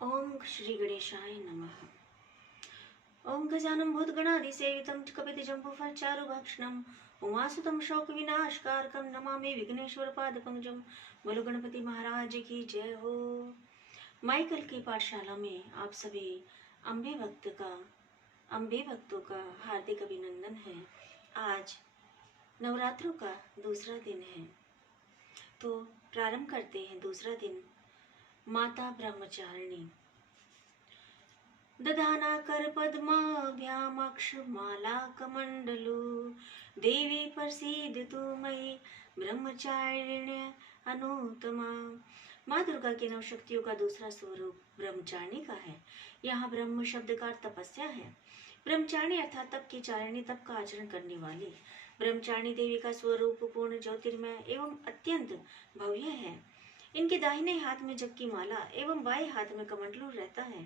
ओम श्री गणेशाय नमः। ओम गजानन भूतगणाधिसेवितं कपितजम्बूफलचारुभक्षणं उमासुतं शोकविनाशकारकं नमामि विघ्नेश्वरपादपङ्कजं। बोलो गणपति महाराज की जय हो। माइकल की पाठशाला में आप सभी अम्बे भक्तों का हार्दिक अभिनंदन है। आज नवरात्रों का दूसरा दिन है, तो प्रारंभ करते हैं दूसरा दिन। माता ब्रह्मचारिणी दधाना कर पद्माभ्यामक्ष माला कमंडलू देवी प्रसीद तू मई ब्रह्मचारिण्य अनुत्तमा। माँ दुर्गा के नौ शक्तियों का दूसरा स्वरूप ब्रह्मचारिणी का है। यहाँ ब्रह्म शब्द का तपस्या है। ब्रह्मचारिणी अर्थात तप की चारिणी, तप का आचरण करने वाली। ब्रह्मचारिणी देवी का स्वरूप पूर्ण ज्योतिर्मय एवं अत्यंत भव्य है। इनके दाहिने हाथ में जप की माला एवं बाएं हाथ में कमंडलू रहता है।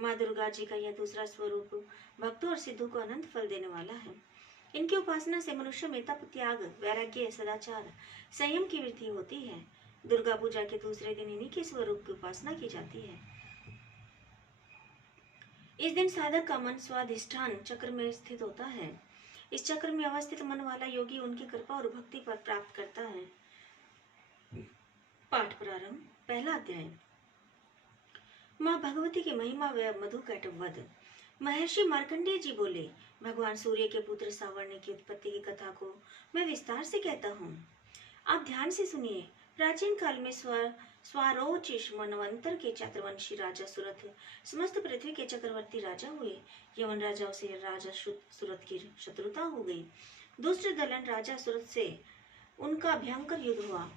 माँ दुर्गा जी का यह दूसरा स्वरूप भक्तों और सिद्धों को अनंत फल देने वाला है। इनकी उपासना से मनुष्य में तप, त्याग, वैराग्य, सदाचार, संयम की वृद्धि होती है। दुर्गा पूजा के दूसरे दिन इन्हीं के स्वरूप की उपासना की जाती है। इस दिन साधक का मन स्वाधिष्ठान चक्र में स्थित होता है। इस चक्र में अवस्थित मन वाला योगी उनकी कृपा और भक्ति पर प्राप्त करता है। पाठ प्रारंभ। पहला अध्याय। माँ भगवती की महिमा व मधु कैटववध। महर्षि मार्कंडेय जी बोले, भगवान सूर्य के पुत्र सावर्णी की उत्पत्ति की कथा को मैं विस्तार से कहता हूँ। आप ध्यान से सुनिए। प्राचीन काल में स्वारोचिष मनवंतर के चक्रवंशी राजा सुरथ समस्त पृथ्वी के चक्रवर्ती राजा हुए। यवन राजाओं से राजा सुरथ की शत्रुता हो गई। दूसरे दलन राजा सुरथ से उनका भयंकर युद्ध हुआ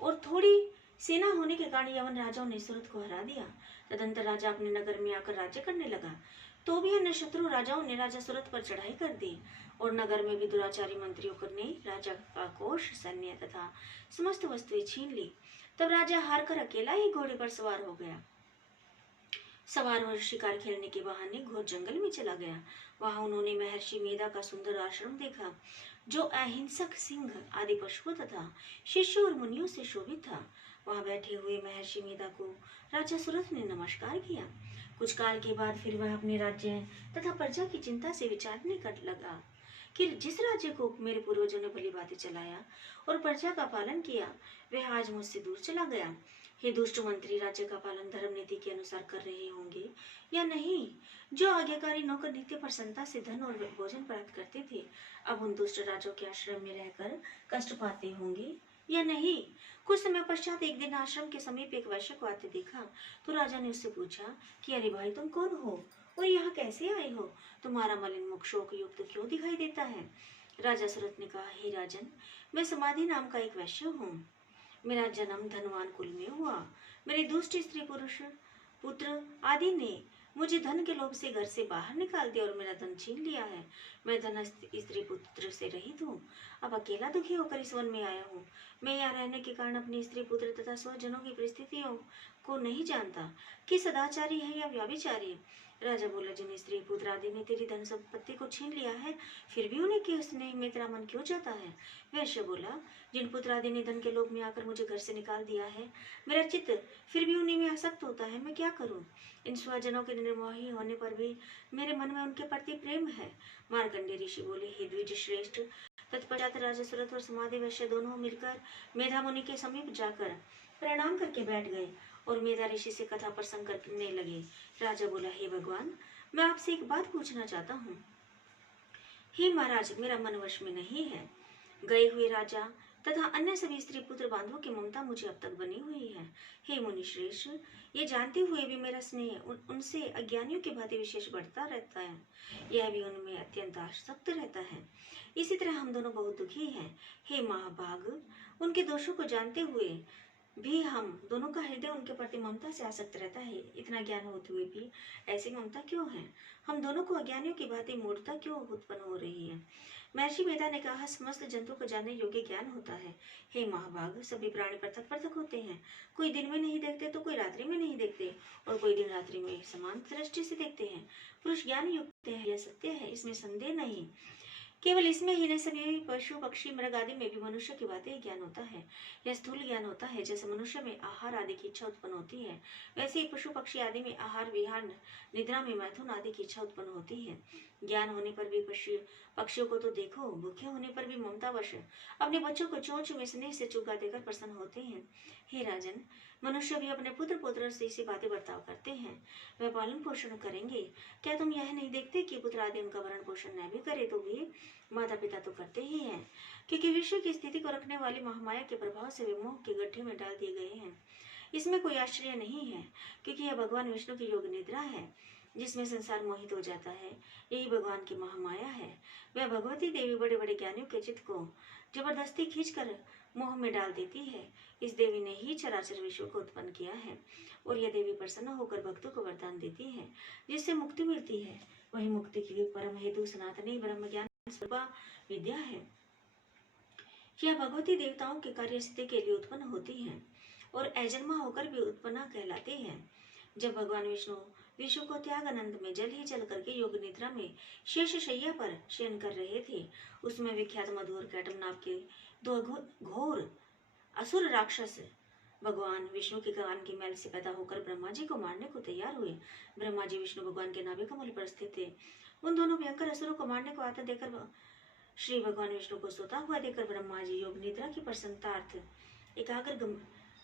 और थोड़ी सेना होने के कारण यवन राजाओं ने सुरथ को हरा दिया। तदंतर राजा अपने नगर में आकर राज्य करने लगा। तो भी अन्य शत्रु राजाओं ने राजा सुरथ पर चढ़ाई कर दी और नगर में भी दुराचारी मंत्रियों ने राजा का कोष, सैन्य तथा समस्त वस्तुएं छीन ली। तब राजा हार कर अकेला ही घोड़े पर सवार हो गया। सवार और शिकार खेलने के बहाने घोर जंगल में चला गया। वहां उन्होंने महर्षि मेधा का सुंदर आश्रम देखा, जो अहिंसक सिंह आदि पशुओं तथा शिष्यों और मुनियों से शोभित था। वहां बैठे हुए महर्षि मेधा को राजा सुरथ ने नमस्कार किया। कुछ काल के बाद फिर वह अपने राज्य तथा प्रजा की चिंता से विचारने कर लगा कि जिस राज्य को मेरे पूर्वजों ने भली भांति चलाया और प्रजा का पालन किया, वह आज मुझसे दूर चला गया। हे दुष्ट मंत्री, राज्य का पालन धर्म नीति के अनुसार कर रहे होंगे या नहीं? जो आज्ञाकारी नौकर नित्य प्रसन्नता से धन और भोजन प्राप्त करते थे, अब उन दुष्ट राजों के आश्रम में रहकर कष्ट पाते होंगे या नहीं? कुछ समय पश्चात एक दिन आश्रम के समीप एक वैश्य को आते देखा, तो राजा ने उससे पूछा कि अरे भाई, तुम कौन हो और यहाँ कैसे आए हो? तुम्हारा मलिन मुख शोक युक्त क्यों दिखाई देता है? राजा सुरथ ने कहा, हे राजन, मैं समाधि नाम का एक वैश्य हूँ। मेरा जन्म धनवान कुल में हुआ। मेरे दुष्ट स्त्री पुरुष पुत्र आदि ने मुझे धन के लोभ से घर से बाहर निकाल दिया और मेरा धन छीन लिया है। मैं धन स्त्री पुत्र से रहित हूँ। अब अकेला दुखी होकर इस वन में आया हूँ। मैं यहाँ रहने के कारण अपनी स्त्री पुत्र तथा स्वजनों की परिस्थितियों को नहीं जानता कि सदाचारी है या व्यभिचारी। राजा बोला, जिन स्त्री पुत्र आदि ने तेरी धन संपत्ति को छीन लिया है, फिर भी उन्हें किस स्नेह में तेरा मन क्यों जाता है? वैश्य बोला, जिन पुत्र आदि ने धन के लोभ में आकर मुझे घर से निकाल दिया है, मेरा चित्त फिर भी उन्हीं में आसक्त होता है। मैं क्या करूं? इन स्वजनों के निर्मोही होने पर भी मेरे मन में उनके प्रति प्रेम है। मार्कंडेय ऋषि बोले, हे द्विज श्रेष्ठ। तत्पश्चात राजा सुरथ और समाधि वैश्य दोनों मिलकर मेधा मुनि के समीप जाकर प्रणाम करके बैठ गए और मेधा ऋषि से कथा प्रसंग करने लगे। राजा बोला, हे भगवान, मैं आपसे एक बात पूछना चाहता हूँ। हे महाराज, मेरा मन वश में नहीं है। गए हुए राजा तथा अन्य सभी स्त्री पुत्र बांधवों की ममता मुझे अब तक बनी हुई है। हे मुनि श्रेष्ठ, ये जानते हुए भी मेरा स्नेह उनसे अज्ञानियों की भांति विशेष बढ़ता रहता है। यह भी उनमें अत्यंत आसक्त रहता है। इसी तरह हम दोनों बहुत दुखी हैं। हे महाभाग, उनके दोषों को जानते हुए भी हम दोनों का हृदय उनके प्रति ममता से आसक्त रहता है। इतना ज्ञान होते हुए भी ऐसी ममता क्यों है? हम दोनों को अज्ञानियों की भांति मूढ़ता क्यों उत्पन्न हो रही है? महर्षि मेधा ने कहा, समस्त जंतु को जानने योग्य ज्ञान होता है। हे महाभाग, सभी प्राणी पृथक पृथक होते हैं। कोई दिन में नहीं देखते तो कोई रात्रि में नहीं देखते, और कोई दिन रात्रि में समान दृष्टि से देखते हैं। पुरुष ज्ञान युक्त है, यह सत्य है, इसमें संदेह नहीं। केवल इसमें ही नहीं, सभी पशु पक्षी मृग आदि में भी मनुष्य की बातें ही ज्ञान होता है। यह स्थूल ज्ञान होता है। जैसे मनुष्य में आहार आदि की इच्छा उत्पन्न होती है, वैसे ही पशु पक्षी आदि में आहार विहार निद्रा में मैथुन आदि की इच्छा उत्पन्न होती है। ज्ञान होने पर भी पक्षियों को तो देखो, भूखे होने पर भी ममतावश अपने बच्चों को चोंच में स्नेह से चुगा देकर प्रसन्न होते हैं। हे राजन, मनुष्य भी अपने पुत्र पुत्र से इसी बातें बर्ताव करते हैं। वह पालन पोषण करेंगे। क्या तुम यह नहीं देखते कि पुत्र आदि उनका भरण पोषण न भी करे तो भी माता पिता तो करते ही हैं, क्योंकि विश्व की स्थिति को रखने वाली महामाया के प्रभाव से वे मोह के गड्ढे में डाल दिए गए हैं। इसमें कोई आश्चर्य नहीं है, क्योंकि यह भगवान विष्णु की योग निद्रा है, जिसमें संसार मोहित हो जाता है। यही भगवान की महामाया है। वह भगवती देवी बड़े बड़े ज्ञानियों के चित्त को जबरदस्ती खींचकर मोह में डाल देती है। इस देवी ने ही चराचर विश्व को उत्पन्न किया है, और यह देवी प्रसन्न होकर भक्तों को वरदान देती है, जिससे मुक्ति मिलती है। वही मुक्ति की परम हेतु सनातनी ब्रह्म ज्ञान स्वरूपा विद्या है। यह भगवती देवताओं के कार्य सिद्धि के लिए उत्पन्न होती है, और अजन्मा होकर भी उत्पन्न कहलाते हैं। जब भगवान विष्णु विश्व को त्याग आनंद में जल ही जल करके योग निद्रा में शेष शैया पर शयन कर रहे थे, उसमें विख्यात मधु और कैटम नाम के दो घोर असुर राक्षस भगवान विष्णु के कान की मैल से पैदा होकर ब्रह्मा जी को मारने को तैयार हुए। ब्रह्मा जी विष्णु भगवान के नाभि कमल पर स्थित थे। उन दोनों भयंकर असुरों को मारने को आता देकर श्री भगवान विष्णु को सोता हुआ देखकर ब्रह्मा जी योग निद्रा की प्रसन्नतार्थ एकाग्र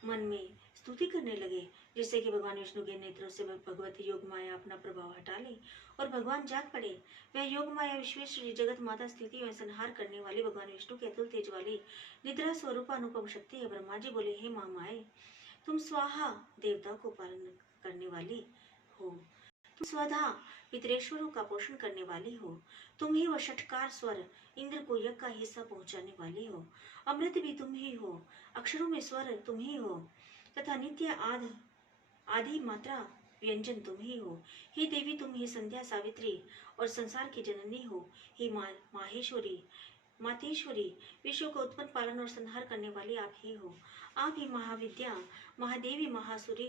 मन में स्तुति करने लगे, जिससे कि भगवान विष्णु के नेत्रों से भगवती योग माया अपना प्रभाव हटा ले और भगवान जाग पड़े। वह योग माया विश्वेश्वरी जगत माता स्थिति में संहार करने वाली भगवान विष्णु के अतुल तेज वाली निद्रा स्वरूप अनुपम शक्ति है। ब्रह्मा जी बोले, हे माँ माए, तुम स्वाहा देवता को पालन करने वाली हो, तुम स्वधा पितरेश्वरों का पोषण करने वाली हो, तुम ही वह षटकार स्वर इंद्र को यज्ञ का हिस्सा पहुंचाने वाली हो, अमृत भी तुम ही हो, अक्षरों में स्वर तुम ही हो, तथा नित्य आदि मात्रा व्यंजन तुम ही हो। हे देवी, तुम ही संध्या सावित्री और संसार की जननी हो। हे माहेश्वरी मातेश्वरी, विश्व को उत्पन्न पालन और संहार करने वाली आप ही हो। आप ही महाविद्या महादेवी महासुरी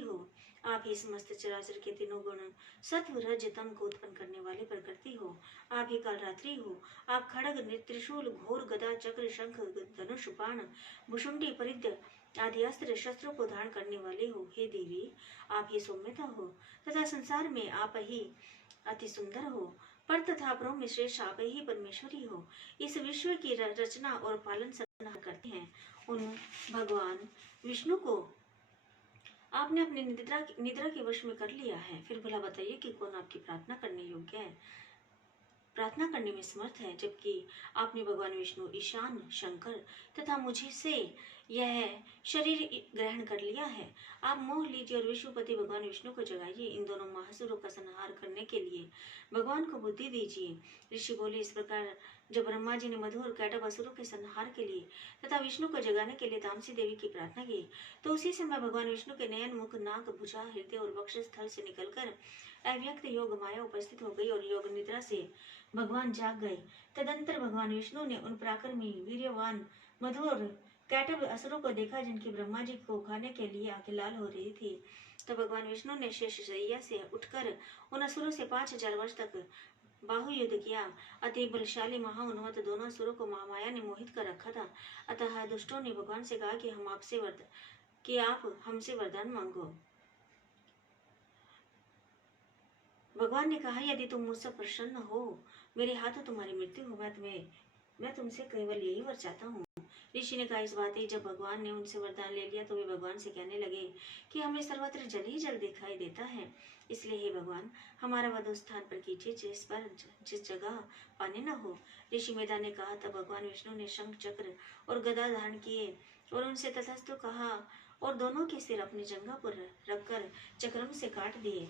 हो। आप ही समस्त चराचर के तीनों गुण सत्व रज तम को उत्पन्न करने वाले प्रकृति हो। आप ही कालरात्रि हो। आप खड़ग त्रिशूल घोर गदा चक्र शंख धनुष बाण भुषुंडी परिद्ध आदि अस्त्र शस्त्रों को धारण करने वाले हो। हे देवी, आप ही सौम्यता हो तथा संसार में आप ही अति सुंदर हो। पर तथा परों में श्रेष्ठ आप ही परमेश्वरी हो। इस विश्व की रचना और पालन करते हैं उन भगवान विष्णु को आपने अपनी निद्रा के वश में कर लिया है। फिर भला बताइए कि कौन आपकी प्रार्थना करने योग्य है, प्रार्थना करने में समर्थ है, जबकि आपने भगवान विष्णु ईशान शंकर तथा मुझे से यह शरीर ग्रहण कर लिया है। आप मोह लीजिए और विश्वपति भगवान विष्णु को जगाइए। इन दोनों महासुरों का संहार करने के लिए भगवान को बुद्धि दीजिए। ऋषि बोले, इस प्रकार जब ब्रह्मा जी ने मधु और कैटभ असुरों के संहार के लिए तथा विष्णु को जगाने के लिए तामसी देवी की प्रार्थना की, तो उसी समय भगवान विष्णु के नयन मुख नाक भुजा हृदय और वक्ष स्थल से निकलकर अव्यक्त योग माया उपस्थित हो गई और योग निद्रा से भगवान जाग गए। तदंतर भगवान विष्णु ने उन पराक्रमी वीर्यवान मधु और कैटभ असुरों को देखा, जिनकी ब्रह्मा जी को खाने के लिए आंखें लाल हो रही थी। तो भगवान विष्णु ने शेष शैया से उठकर उन असुरों से 5000 वर्ष तक बाहु युद्ध किया। अति बलशाली महाउन्मत दोनों असुरों को महामाया ने मोहित कर रखा था। अतः दुष्टों ने भगवान से कहा कि आप हमसे वरदान मांगो। भगवान ने कहा, यदि तुम मुझसे प्रसन्न हो, मेरे हाथों तुम्हारी मृत्यु हो, मैं तुमसे केवल यही वर चाहता हूँ। ऋषि ने कहा, इस बात ही जब भगवान ने उनसे वरदान ले लिया तो वे भगवान से कहने लगे कि हमें सर्वत्र जल ही जल दिखाई देता है, इसलिए हे भगवान, हमारा वध उस स्थान पर कीजिए जिस जगह पानी न हो। ऋषि मेधा ने कहा, तब भगवान विष्णु ने शंख चक्र और गदा धारण किए और उनसे तथास्तु कहा और दोनों के सिर अपनी जंघा पर रखकर चक्रम से काट दिए।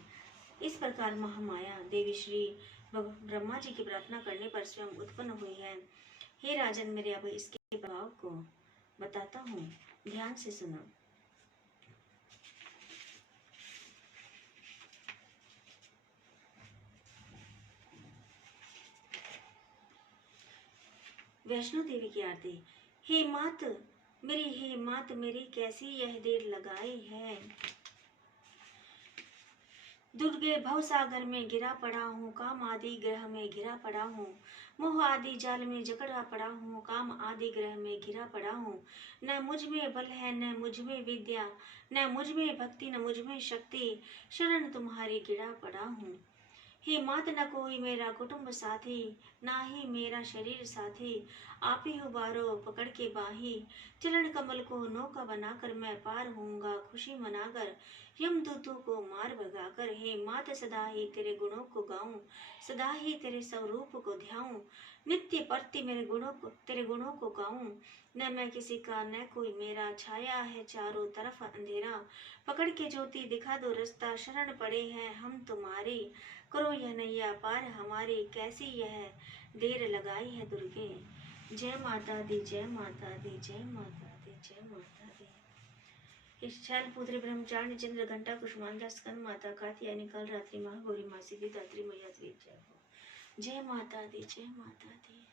इस प्रकार महामाया देवी श्री ब्रह्मा जी की प्रार्थना करने पर स्वयं उत्पन्न हुई है। हे राजन, मेरे अब इसके प्रभाव को बताता हूँ, ध्यान से सुनो। वैष्णो देवी की आरती। हे मात मेरी कैसी यह देर लगाई है, दुर्गे भवसागर में गिरा पड़ा हूँ, काम आदि ग्रह में घिरा पड़ा हूँ। मोह आदि जाल में जकड़ा पड़ा हूँ, काम आदि ग्रह में घिरा पड़ा हूँ। न मुझ में बल है, न मुझ में विद्या, न मुझ में भक्ति, न मुझ में शक्ति, शरण तुम्हारी गिरा पड़ा हूँ। हे मात न कोई मेरा कुटुंब साथी, ना ही मेरा शरीर साथी, आप ही उबारो पकड़ के बाही, चरण कमल को नौका बनाकर मैं पार होऊंगा खुशी मनाकर, यमदूतों को मार भगाकर। हे मात सदा ही तेरे गुणों को गाऊं, सदा ही तेरे स्वरूप को ध्याऊं, नित्य प्रति मेरे गुणों को तेरे गुणों को गाऊं। न मैं किसी का न कोई मेरा, छाया है चारों तरफ अंधेरा, पकड़ के ज्योति दिखा दो रास्ता, शरण पड़े हैं हम तुम्हारी, करो यह नैया पार हमारी, कैसी यह देर लगाई है दुर्गे। जय माता दी, जय माता दी, जय माता दी, जय माता दी। इस शैलपुत्री ब्रह्मचारिणी चंद्र घंटा कुष्मांडा स्कंद माता कात्यायनी कल रात्रि महागौरी माँ सिद्धि दात्री मैया जय हो। जय माता दी, जय माता दी।